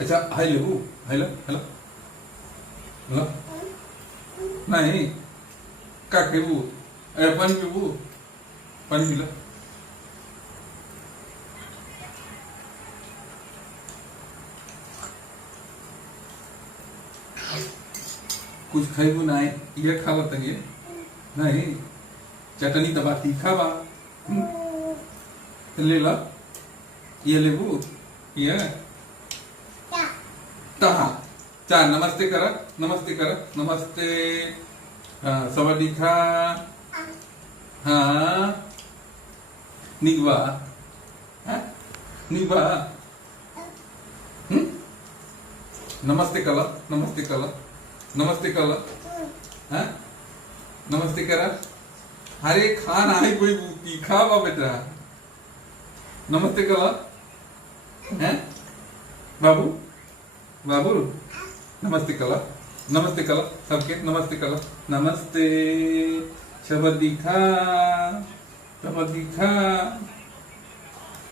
अच्छा हाय लेबू hello hello hello नहीं का खेबू अरे पानी पीबू पानी पी लो कुछ खाइबू नहीं ये खावा तंगे नहीं चटनी दबा तीखा बा ले ला ये लेबू ये तहा चा नमस्ते करा नमस्ते करा नमस्ते हाँ सवारी खा हाँ निगवा हाँ निगवा नमस्ते कला नमस्ते कला नमस्ते कला हाँ नमस्ते करा अरे खाना है कोई तीखा बा बेटा नमस्ते कला हैं बाबू बाबू नमस्ते कला सबके नमस्ते कला नमस्ते शबद दिखा